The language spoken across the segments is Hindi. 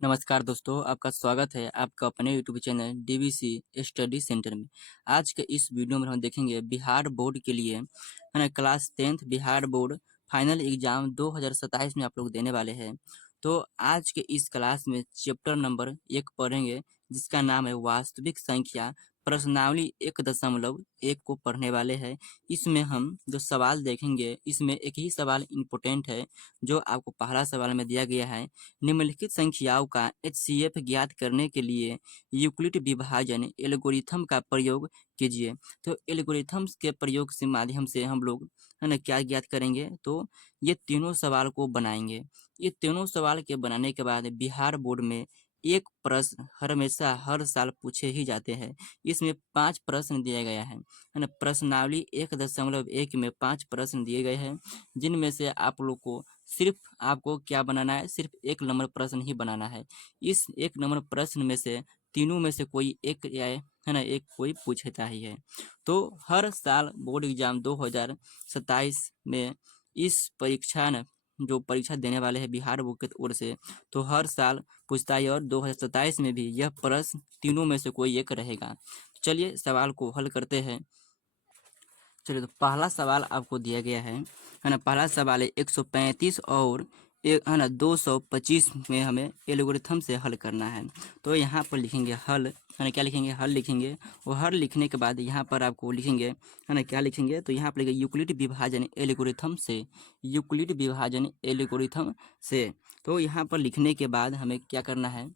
नमस्कार दोस्तों, आपका स्वागत है आपका अपने YouTube channel DVC study centre में। आज के इस वीडियो में हम देखेंगे बिहार बोर्ड के लिए है ना, class 10th Bihar board final exam 2027 में आप लोग देने वाले हैं। तो आज के इस क्लास में चैप्टर नंबर 1 पढ़ेंगे, जिसका नाम है वास्तविक संख्या प्रश्नावली 1.1 को पढ़ने वाले हैं। इसमें हम जो सवाल देखेंगे, इसमें एक ही सवाल इम्पोर्टेंट है, जो आपको पहला सवाल में दिया गया है। निम्नलिखित संख्याओं का एचसीएफ ज्ञात करने के लिए यूक्लिड विभाजन एल्गोरिथम का प्रयोग कीजिए। तो एल्गोरिथम्स के प्रयोग से माध्यम से हम लोग है ना क्या ज्ञात करेंगे, तो ये तीनों सवाल को बनाएंगे। ये तीनों सवाल के बनाने के बाद बिहार बोर्ड में एक प्रश्न हमेशा हर साल पूछे ही जाते हैं। इसमें 5 प्रश्न दिया गया है ना। प्रश्नावली 1.1 में 5 प्रश्न दिए गए हैं, जिनमें से आप लोग को सिर्फ आपको क्या बनाना है, सिर्फ 1 नंबर प्रश्न ही बनाना है। इस 1 नंबर प्रश्न में से तीनों में से कोई एक है ना, एक कोई पूछता ही है। तो हर साल बोर्ड एग्जाम 2027 में इस परीक्षा न जो परीक्षा देने वाले हैं बिहार बोर्ड की ओर से, तो हर साल पूछता है और 2027 में भी यह प्रश्न तीनों में से कोई एक रहेगा। चलिए सवाल को हल करते हैं। चलिए, तो पहला सवाल आपको दिया गया है ना। पहला सवाल है 135 और एक है ना 225 में हमें एल्गोरिथम से हल करना है। तो यहाँ पर लिखेंगे हल, है ना, क्या लिखेंगे, हल लिखेंगे। और हल लिखने के बाद यहाँ पर आपको लिखेंगे, है ना, क्या लिखेंगे, तो यहाँ पर लिखेंगे यूक्लिड विभाजन एल्गोरिथम से, यूक्लिड विभाजन एल्गोरिथम से। तो यहाँ पर लिखने के बाद हमें क्या करना है,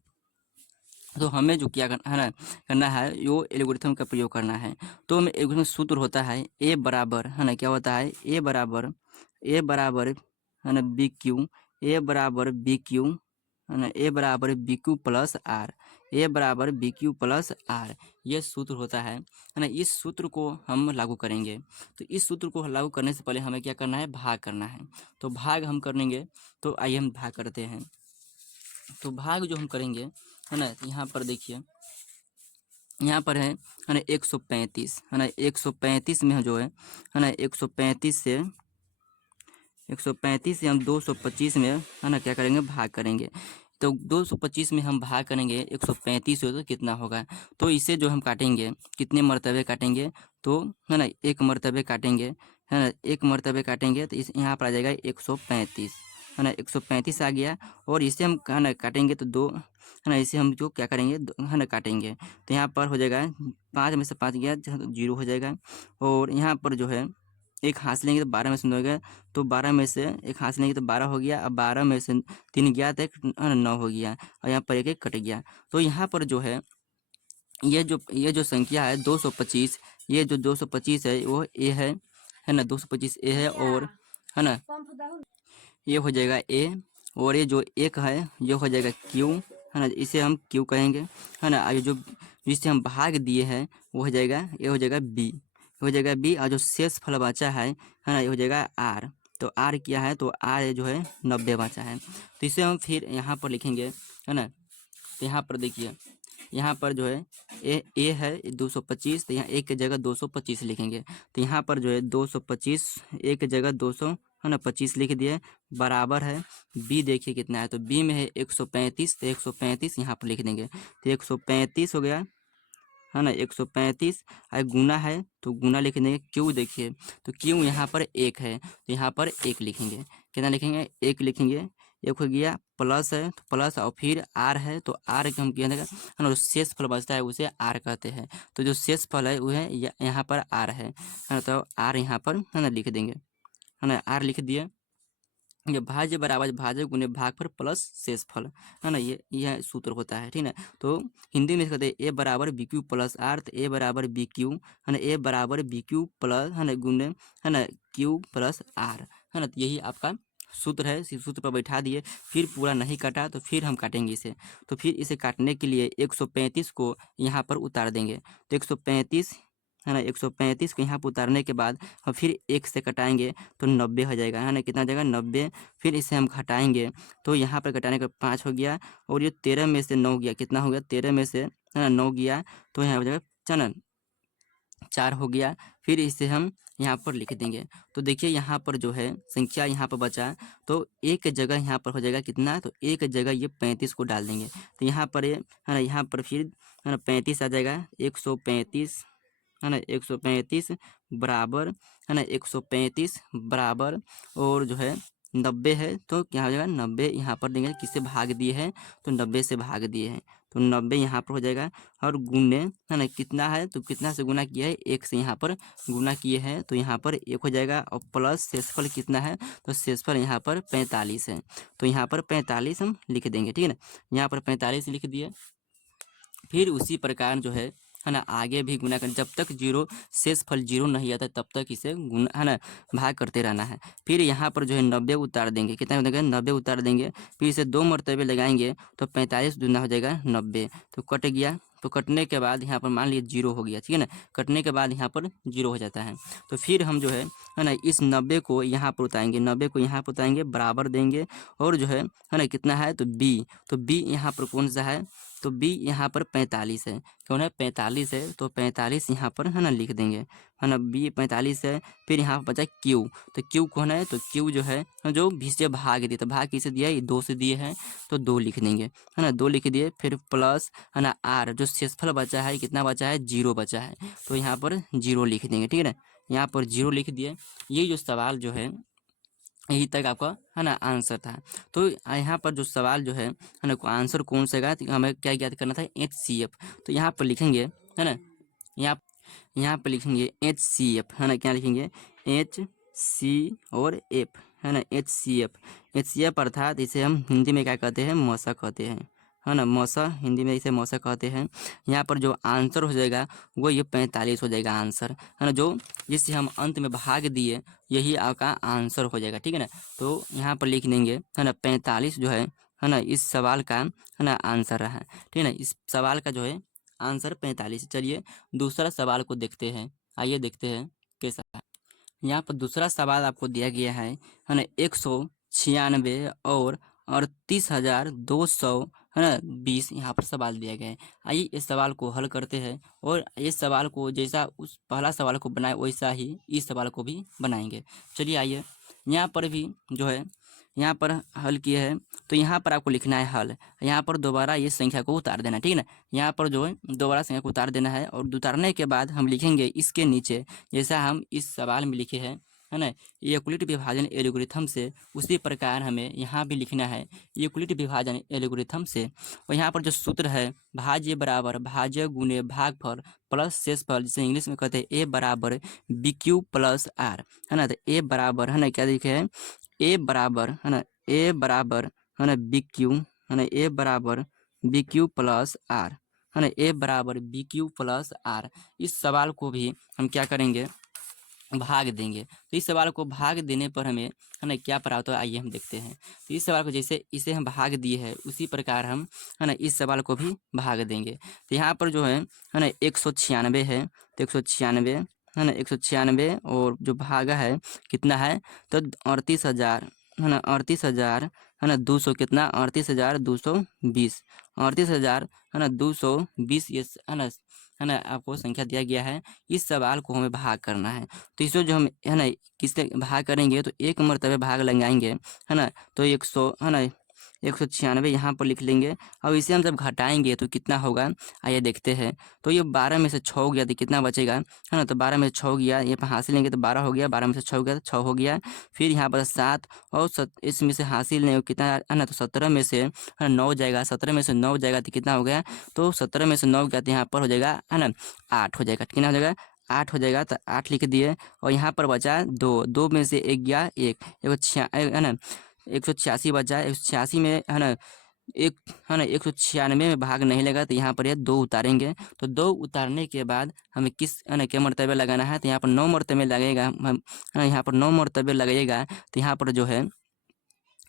तो हमें जो क्या करना है वो एल्गोरिथम का प्रयोग करना है। तो हमें एल्गोरिथम सूत्र होता है ए बराबर, है ना, क्या होता है, ए बराबर है ना बी क्यू, ए बराबर बी क्यू, है ना, ए बराबर बी क्यू प्लस आर, ए बराबर बी क्यू प्लस आर, ये सूत्र होता है ना। इस सूत्र को हम लागू करेंगे। तो इस सूत्र को लागू करने से पहले हमें क्या करना है, भाग करना है। तो भाग हम करेंगे, तो आइए हम भाग करते हैं। तो भाग जो हम करेंगे, है ना, यहाँ पर देखिए, यहाँ पर है ना 135, है ना 135 में जो है ना 135 से हम 225 में है ना क्या करेंगे, भाग करेंगे। तो 225 में हम भाग करेंगे 135 से, तो कितना होगा, तो इसे जो हम काटेंगे, कितने मरतबे काटेंगे, तो है ना 1 मरतबे काटेंगे, है ना 1 मरतबे काटेंगे। तो इस यहाँ पर आ जाएगा 135, है ना 135 आ गया। और इसे हम है ना काटेंगे तो 2, है ना, इसे हम जो क्या करेंगे, है ना काटेंगे। तो यहाँ पर हो जाएगा 5 में से 5 गया तो 0 हो जाएगा। और यहाँ पर जो है एक हाथ से लेंगे तो 12 में से 9 गया, तो 12 में से एक हाथ से लेंगे तो 12 हो गया। अब 12 में से 3 गया तो 9 हो गया, और यहाँ पर एक कट गया। तो यहाँ पर जो है ये जो संख्या है 225, ये जो 225 है वो ए है ना, 225 ए है। और है ना ये हो जाएगा ए, और ये जो एक है ये हो जाएगा क्यू, है ना, इसे हम क्यू कहेंगे, है ना। ये जो जिससे हम भाग दिए हैं वो हो जाएगा, ये हो जाएगा बी, हो जाएगा बी। और जो शेष फल बचा है ना, ये हो जाएगा आर। तो आर क्या है, तो आर जो है 90 बचा है। तो इसे हम फिर यहाँ पर लिखेंगे, है ना। तो यहाँ पर देखिए, यहाँ पर जो है ए है 225, तो यहाँ एक की जगह 225 लिखेंगे। तो यहाँ पर जो है 225 एक की जगह 200 है ना 25 लिख दिए, बराबर है बी। देखिए कितना है, तो बी में है 135, तो 135 यहाँ पर लिख देंगे। तो 135 हो गया, है ना 135। और गुना है तो गुना लिख देंगे। क्यू देखिए, तो क्यू यहाँ पर एक है, तो यहाँ पर एक लिखेंगे। कितना लिखेंगे, एक लिखेंगे। एक हो गया, प्लस है तो प्लस, और फिर आर है तो आर के हम क्या देगा, है ना, जो शेष फल बचता है उसे आर कहते हैं। तो जो शेष फल है वो है यहाँ पर आर है ना। तो आर यहाँ पर है ना लिख देंगे, है ना, आर लिख दिए। ये भाज्य बराबर भाज्य गुने भागफल प्लस शेषफल, है ना, ये यह सूत्र होता है, ठीक है। तो हिंदी में कहते हैं ए बराबर बी क्यू प्लस आर, तो ए बराबर बी क्यू, है ना, ए बराबर बी क्यू प्लस, है ना, गुने, है ना, क्यू प्लस आर, है ना। तो यही आपका सूत्र है। इसी सूत्र पर बैठा दिए, फिर पूरा नहीं काटा तो फिर हम काटेंगे इसे। तो फिर इसे काटने के लिए 135 को यहाँ पर उतार देंगे। तो 135, है ना, 135 को यहाँ पर उतारने के बाद हम फिर 1 से कटाएंगे तो 90 हो जाएगा, है ना, कितना हो जाएगा 90। फिर इसे हम घटाएंगे तो यहाँ पर घटाने का 5 हो गया, और ये 13 में से 9 गया, कितना हो गया, 13 में से है ना 9 गया, तो यहाँ हो जाएगा चलन 4 हो गया। फिर इसे हम यहाँ पर लिख देंगे। तो देखिए यहाँ पर जो है संख्या यहाँ पर बचा, तो एक जगह यहाँ पर हो जाएगा कितना, तो एक जगह ये 35 को डाल देंगे। तो यहाँ पर ये है ना, यहाँ पर फिर है ना 35 आ जाएगा, 135 है ना, 135 बराबर है ना, 135 बराबर और जो है 90 है, तो क्या हो जाएगा 90 यहाँ पर देंगे, किससे भाग दिए हैं, तो 90 से भाग दिए हैं, तो 90 यहाँ पर हो जाएगा। और गुने है ना कितना है, तो कितना से गुना किया है, 1 से यहाँ पर गुना किए हैं, तो यहाँ पर 1 हो जाएगा। और प्लस शेषफल कितना है, तो शेषफल यहाँ पर 45 है, तो यहाँ पर 45 हम लिख देंगे, ठीक है ना। यहाँ पर 45 लिख दिए। फिर उसी प्रकार जो है ना आगे भी गुना करें, जब तक जीरो शेषफल जीरो नहीं आता तब तक इसे गुना है ना भाग करते रहना है। फिर यहाँ पर जो है 90 उतार देंगे, कितना देंगे 90 उतार देंगे। फिर इसे 2 मरतबे लगाएंगे तो 45 दूना हो जाएगा 90, तो कट गया। तो कटने के बाद यहाँ पर मान लीजिए जीरो हो गया, ठीक है ना, कटने के बाद यहाँ पर जीरो हो जाता है। तो फिर हम जो है ना इस 90 को यहाँ पर उतारेंगे, 90 को यहाँ पर उतारेंगे, बराबर देंगे। और जो है ना कितना है, तो बी, तो बी यहाँ पर कौन सा है, तो बी यहाँ पर 45 है, क्यों है 45 है, तो 45 यहाँ पर है ना लिख देंगे, है ना, बी 45 है। फिर यहाँ पर बचा क्यू, तो क्यू कौन है, तो क्यू जो है जो भी से भाग दिए, तो भाग किसे दिया है, 2 से दिए हैं, तो 2 लिख देंगे, है ना, 2 लिख दिए। फिर प्लस है ना आर, जो शेषफल बचा है कितना बचा है, 0 बचा है, तो यहाँ पर 0 लिख देंगे, ठीक है ना, यहाँ पर 0 लिख दिए। ये जो सवाल जो है यही तक आपका है ना आंसर था। तो यहाँ पर जो सवाल जो है ना आंसर कौन सा है, हमें क्या याद करना था, HCF। तो यहाँ पर लिखेंगे है ना, यहाँ पर लिखेंगे HCF, है ना, क्या लिखेंगे HC और F, है ना, HCF अर्थात इसे हम हिंदी में क्या कहते हैं, मौसा कहते हैं, है ना, मौसा, हिंदी में इसे मौसा कहते हैं। यहाँ पर जो आंसर हो जाएगा वो ये 45 हो जाएगा आंसर, है ना, जो जिससे हम अंत में भाग दिए यही आपका आंसर हो जाएगा, ठीक है ना। तो यहाँ पर लिख देंगे है ना 45 जो है ना इस सवाल का है ना आंसर रहा है, ठीक है ना, इस सवाल का जो है आंसर 45। चलिए दूसरा सवाल को देखते हैं, आइए देखते हैं कैसा है। यहाँ पर दूसरा सवाल आपको दिया गया है ना 196 और 38,200 है ना 20, यहाँ पर सवाल दिया गया है। आइए इस सवाल को हल करते हैं और इस सवाल को जैसा उस पहला सवाल को बनाए वैसा ही इस सवाल को भी बनाएंगे। चलिए आइए यहाँ पर भी जो है यहाँ पर हल किए हैं, तो यहाँ पर आपको लिखना है हल, यहाँ पर दोबारा ये संख्या को उतार देना, ठीक है ना, यहाँ पर जो है दोबारा संख्या को उतार देना है। और उतारने के बाद हम लिखेंगे इसके नीचे जैसा हम इस सवाल में लिखे हैं, है ना, यूक्लिड विभाजन एल्गोरिथम से, उसी प्रकार हमें यहाँ भी लिखना है यूक्लिड विभाजन एल्गोरिथम से। और यहाँ पर जो सूत्र है भाज्य बराबर भाज्य गुने भागफल प्लस शेषफल, जिसे इंग्लिश में कहते हैं ए बराबर BQ प्लस आर, है ना, तो ए बराबर है ना क्या लिखे है, ए बराबर है ना, ए बराबर है ना BQ, है ना, ए बराबर BQ प्लस आर, है ना, ए बराबर BQ प्लस आर। इस सवाल को भी हम क्या करेंगे, भाग देंगे। तो इस सवाल को भाग देने पर हमें है ना क्या प्राप्त हो, आइए हम देखते हैं। तो इस सवाल को जैसे इसे हम भाग दिए हैं उसी प्रकार हम है ना इस सवाल को भी भाग देंगे। तो यहाँ पर जो है ना 196 है, तो 196 है ना 196 और जो भागा है कितना है, तो 38,000 है ना, 38,000 है ना 200, कितना 38,220, 38,000 है ना 220, ये है ना आपको संख्या दिया गया है। इस सवाल को हमें भाग करना है, तो इसको जो हम है ना किससे भाग करेंगे, तो एक मरतबे भाग लगाएंगे, है ना, तो 100 है ना 196 यहाँ पर लिख लेंगे। और इसे हम जब घटाएंगे तो कितना होगा, आइए देखते हैं। तो ये 12 में से 6 हो गया तो कितना बचेगा, है ना, तो 12 में से 6 हो गया, ये पर हासिल लेंगे तो 12 हो गया, 12 में से 6 हो गया तो 6 हो गया। फिर यहाँ पर 7 और इसमें से हासिल नहीं कितना है ना, तो 17 में से 9 जाएगा, 17 में से 9 जाएगा तो कितना हो गया, तो 17 में से 9 गया तो यहाँ पर हो जाएगा है ना 8 हो जाएगा, कितना हो जाएगा 8 हो जाएगा, तो 8 लिख दिए। और यहाँ पर बचा 2 में से 1 गया 1, है ना 186 बचा, 186 में है ना एक है ना 196 में भाग नहीं लगा, तो यहाँ पर ये 2 उतारेंगे। तो 2 उतारने के बाद हमें किस है ना क्या मरतबे लगाना है, तो यहाँ पर 9 मरतबे लगेगा, हम है ना यहाँ पर 9 मरतबे लगेगा। तो यहाँ पर जो है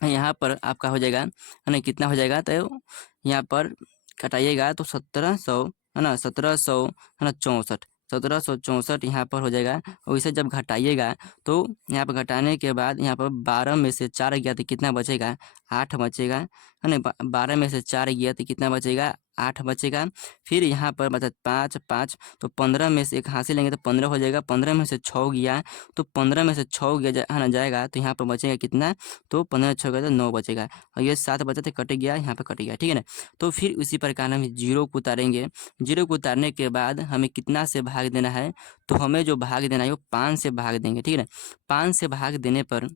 यहाँ पर आपका हो जाएगा है ना कितना हो जाएगा, तो यहाँ पर घटाइएगा तो 1700 है ना 1700 है ना 64, 1764 यहाँ पर हो जाएगा। और इसे जब घटाइएगा तो यहाँ पर घटाने के बाद यहाँ पर 12 में से 4 गया तो कितना बचेगा, 8 बचेगा, है ना, 12 में से 4 गया तो कितना बचेगा, 8 बचेगा। फिर यहाँ पर बचा 5 5, तो 15 में से एक हाथ से लेंगे तो 15 हो जाएगा। 15 में से 6 गया तो 15 में से 6 गया है ना जाएगा, तो यहाँ पर बचेगा कितना, तो 15 6 गया तो 9 बचेगा, और ये 7 बचा तो कट गया, यहाँ पर कट गया, ठीक है ना। तो फिर उसी प्रकार हम जीरो को उतारेंगे। जीरो को उतारने के बाद हमें कितना से भाग देना है, तो हमें जो भाग देना है वो 5 से भाग देंगे, ठीक है ना। 5 से भाग देने पर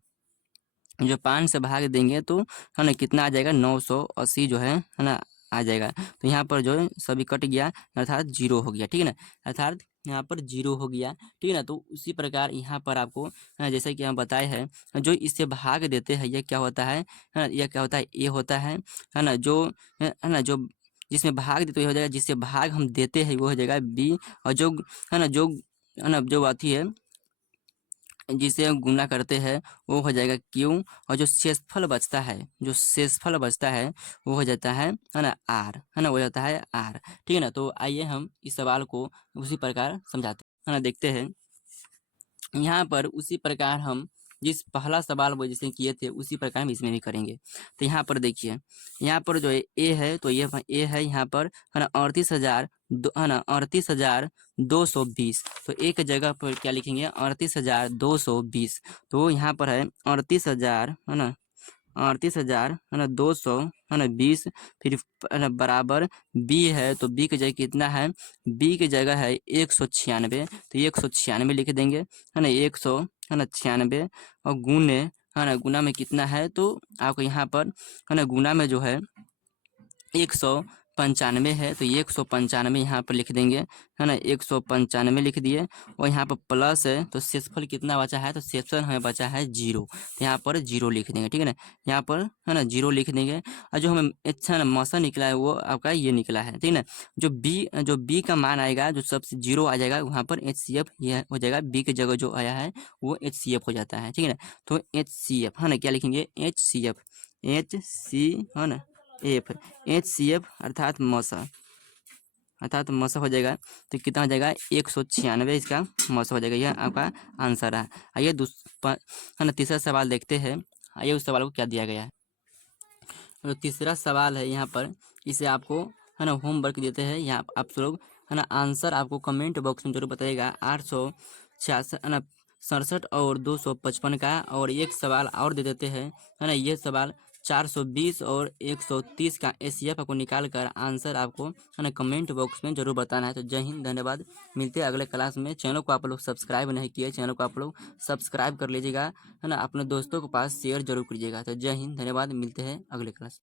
जो 5 से भाग देंगे तो है ना कितना आ जाएगा, 980 जो है ना आ जाएगा। तो यहाँ पर जो है सभी कट गया, अर्थात जीरो हो गया, ठीक है ना, अर्थात यहाँ पर जीरो हो गया, ठीक है ना। तो उसी प्रकार यहाँ पर आपको जैसे कि हम बताए हैं, जो इससे भाग देते हैं ये क्या होता है ना, यह क्या होता है, ए होता है ना, जो है ना जो जिसमें भाग देते हो जाएगा, जिससे भाग हम देते हैं वो हो जाएगा बी, और जो है ना जो अथी है जिसे हम गुना करते हैं वो हो जाएगा क्यू, और जो शेषफल बचता है, जो शेषफल बचता है वो हो जाता है ना आर, है ना, वो जाता है आर, ठीक है ना। तो आइए हम इस सवाल को उसी प्रकार समझाते हैं ना, देखते हैं। यहाँ पर उसी प्रकार हम जिस पहला सवाल वो जैसे किए थे उसी प्रकार हम इसमें भी करेंगे। तो यहाँ पर देखिए, यहाँ पर जो ए है तो ये ए है यहाँ पर, है ना 38,000 है ना 38,220, तो एक जगह पर क्या लिखेंगे 38,220, तो यहाँ पर है 38,000 है ना 38,000 है ना 200 है ना 20, फिर है ना बराबर बी है, तो बी की जगह कितना है, बी की जगह है 196, तो 196 लिख देंगे, है ना 100 है ना 96, और गुने है ना गुना में कितना है, तो आपको यहाँ पर है ना गुना में जो है 195 है, तो 195 यहाँ पर लिख देंगे, है ना 195 लिख दिए, और यहाँ पर प्लस है तो शेषफल कितना बचा है, तो शेषफल हमें बचा है जीरो, तो यहाँ पर जीरो लिख देंगे, ठीक है ना, यहाँ पर है ना जीरो लिख देंगे। और जो हमें अच्छा ना मौसा निकला है वो आपका ये निकला है, ठीक है ना। जो बी का मान आएगा, जो सबसे जीरो आ जाएगा वहाँ पर HCF यह हो जाएगा, बी की जगह जो आया है वो HCF हो जाता है, ठीक है ना। तो HCF है ना क्या लिखेंगे, HCF है ना एफ, HCF अर्थात मौसा हो जाएगा, तो कितना हो जाएगा 196 इसका मौसा हो जाएगा, यह आपका आंसर है। आइए है ना तीसरा सवाल देखते हैं, आइए उस सवाल को क्या दिया गया है। तो तीसरा सवाल है यहाँ पर, इसे आपको है ना होमवर्क देते हैं, यहाँ आप लोग है ना आंसर आपको कमेंट बॉक्स में जरूर बताइएगा। 866 है ना 67 और 255 का, और एक सवाल और दे देते हैं, है ना ये सवाल 420 और 130 का HCF आपको निकाल कर आंसर आपको है ना कमेंट बॉक्स में जरूर बताना है। तो जय हिंद, धन्यवाद, मिलते हैं अगले क्लास में। चैनल को आप लोग सब्सक्राइब नहीं किए, चैनल को आप लोग सब्सक्राइब कर लीजिएगा, है ना अपने दोस्तों के पास शेयर जरूर कीजिएगा। तो जय हिंद, धन्यवाद, मिलते हैं अगले क्लास।